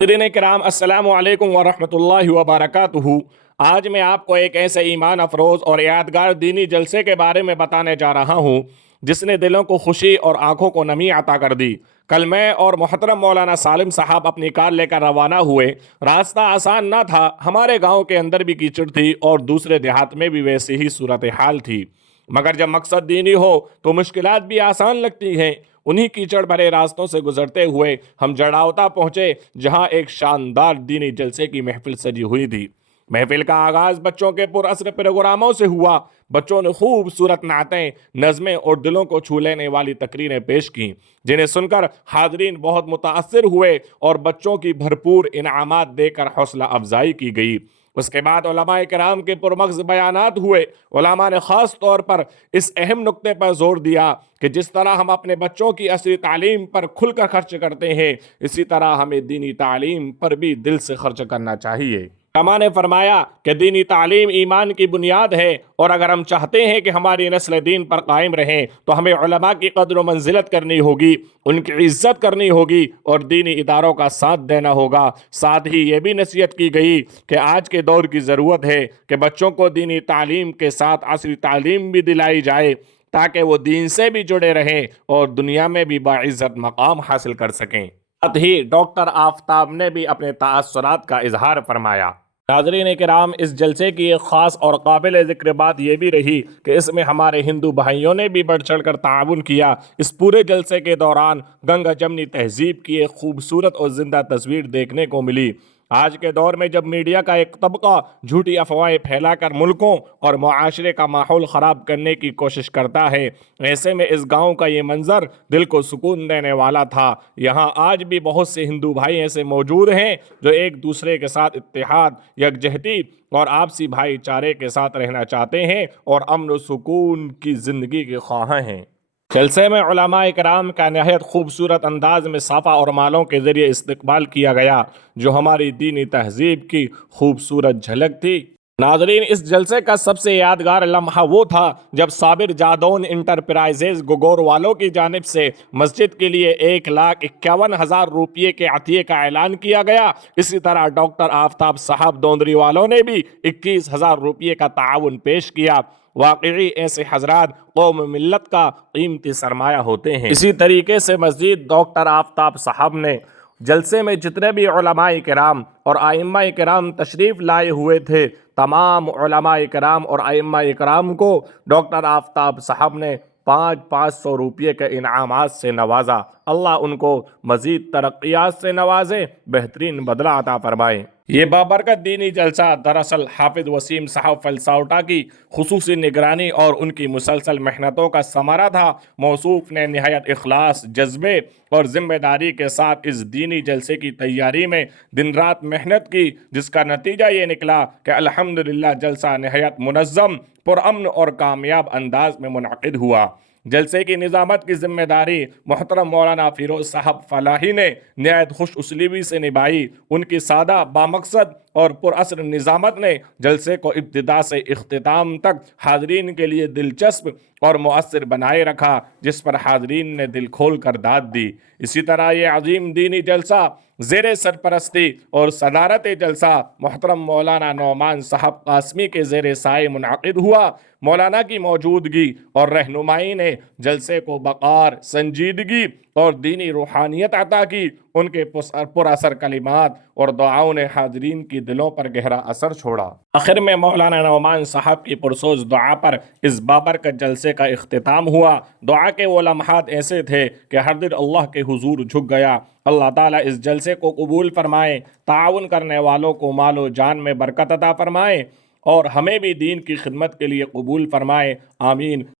नाज़रीन किराम अस्सलाम वालेकुम वरहमतुल्लाहि वबरकातुहू। आज मैं आपको एक ऐसे ईमान अफरोज़ और यादगार दीनी जलसे के बारे में बताने जा रहा हूँ जिसने दिलों को खुशी और आंखों को नमी अता कर दी। कल मैं और मोहतरम मौलाना सालिम साहब अपनी कार लेकर रवाना हुए। रास्ता आसान ना था, हमारे गांव के अंदर भी कीचड़ थी और दूसरे देहात में भी वैसी ही सूरत हाल थी। मगर जब मकसद दीनी हो तो मुश्किलात भी आसान लगती हैं। उन्हीं कीचड़ भरे रास्तों से गुजरते हुए हम जड़ावता पहुंचे, जहां एक शानदार दीनी जलसे की महफिल सजी हुई थी। महफिल का आगाज बच्चों के पुरअसर प्रोग्रामों से हुआ। बच्चों ने खूबसूरत नातें, नज़में और दिलों को छू लेने वाली तकरीरें पेश की, जिन्हें सुनकर हाजरीन बहुत मुतासिर हुए और बच्चों की भरपूर इनामात देकर हौसला अफजाई की गई। उसके बाद उलमाए किराम के पुरमग़्ज़ बयानात हुए। उलमा ने ख़ास तौर पर इस अहम नुक्ते पर जोर दिया कि जिस तरह हम अपने बच्चों की असली तालीम पर खुलकर खर्च करते हैं, इसी तरह हमें दीनी तालीम पर भी दिल से खर्च करना चाहिए। उलमा ने फरमाया कि दीनी तालीम ईमान की बुनियाद है और अगर हम चाहते हैं कि हमारी नस्ल दीन पर कायम रहें तो हमें उलमा की कद्र व मंजिलत करनी होगी, उनकी इज्जत करनी होगी और दीनी इदारों का साथ देना होगा। साथ ही ये भी नसीहत की गई कि आज के दौर की ज़रूरत है कि बच्चों को दीनी तालीम के साथ असली तालीम भी दिलाई जाए, ताकि वो दीन से भी जुड़े रहें और दुनिया में भी बाइज़्ज़त मकाम हासिल कर सकें। साथ ही डॉक्टर आफ्ताब ने भी अपने ताअस्सुरात का इजहार फरमाया। नाज़रीन किराम, इस जलसे की एक ख़ास और काबिल ज़िक्र बात यह भी रही कि इसमें हमारे हिंदू भाइयों ने भी बढ़ चढ़ कर ताउन किया। इस पूरे जलसे के दौरान गंगा जमनी तहजीब की एक खूबसूरत और ज़िंदा तस्वीर देखने को मिली। आज के दौर में जब मीडिया का एक तबका झूठी अफवाहें फैलाकर मुल्कों और मुआशरे का माहौल ख़राब करने की कोशिश करता है, ऐसे में इस गांव का ये मंज़र दिल को सुकून देने वाला था। यहाँ आज भी बहुत से हिंदू भाई ऐसे मौजूद हैं जो एक दूसरे के साथ इत्तेहाद, यकजहती और आपसी भाईचारे के साथ रहना चाहते हैं और अमन व सुकून की ज़िंदगी के ख्वाह हैं। जलसे में उलमाए किराम का नहायत खूबसूरत अंदाज में साफ़ा और मालों के ज़रिए इस्तकबाल किया गया, जो हमारी दीनी तहजीब की खूबसूरत झलक थी। नाजरीन, इस जलसे का सबसे यादगार लम्हा वो था जब साबिर जादौन इंटरप्राइजेज गगोर वालों की जानिब से मस्जिद के लिए 1,51,000 रुपये के अतिये का ऐलान किया गया। इसी तरह डॉक्टर आफ्ताब साहब दौंदरी वालों ने भी 21,000 रुपये का ताउन पेश किया। वाकई ऐसे हजरात कौम मिल्लत का कीमती सरमाया होते हैं। इसी तरीके से मस्जिद डॉक्टर आफ्ताब साहब ने जलसे में जितने भी उलमाए किराम और आइम्माए किराम तशरीफ़ लाए हुए थे, तमाम उलमाए किराम और आइम्माए किराम को डॉक्टर आफ्ताब साहब ने 500 रुपये के इनामात से नवाजा। अल्लाह उनको मज़ीद तरक्यात से नवाजे, बेहतरीन बदला अता फरमाए। ये बाबरकत दीनी जलसा दरअसल हाफिज़ वसीम साहब फलसावटा की खुसूसी निगरानी और उनकी मुसलसल मेहनतों का समरा था। मौसूफ ने निहायत इखलास, जज्बे और ज़िम्मेदारी के साथ इस दीनी जलसे की तैयारी में दिन रात मेहनत की, जिसका नतीजा ये निकला कि अल्हम्दुलिल्लाह जलसा निहायत मुनज़्ज़म, पुरअमन और कामयाब अंदाज में मुनअक़िद हुआ। जलसे की निज़ामत की जिम्मेदारी मोहतरम मौलाना फ़िरोज़ साहब फ़लाही ने नहायत खुश उसलूबी से निभाई। उनकी सादा, बामकसद और पुरअसर निज़ामत ने जलसे को इब्तिदा से इख्तिताम तक हाज़रीन के लिए दिलचस्प और मुअस्सिर बनाए रखा, जिस पर हाज़रीन ने दिल खोल कर दाद दी। इसी तरह ये अजीम दीनी जलसा ज़ेरे सरपरस्ती और सदारत जलसा मोहतरम मौलाना नौमान साहब कासमी के ज़ेरे साए मुनअक़िद हुआ। मौलाना की मौजूदगी और रहनुमाई ने जलसे को बकार, संजीदगी और दीनी रूहानियत अता की। उनके पुरअसर कलिमात और दुआओं ने हाज़रीन की दिलों पर गहरा असर छोड़ा। आखिर में मौलाना नौमान साहब की पुरसोज दुआ पर इस बाबरकत जलसे का इख्तिताम हुआ। दुआ के वो लम्हात ऐसे थे कि हर दिल अल्लाह के हुजूर झुक गया। अल्लाह ताला इस जलसे को कबूल फरमाए, ताउन करने वालों को मालो जान में बरकत अता फरमाए और हमें भी दीन की खिदमत के लिए कबूल फरमाए। आमीन।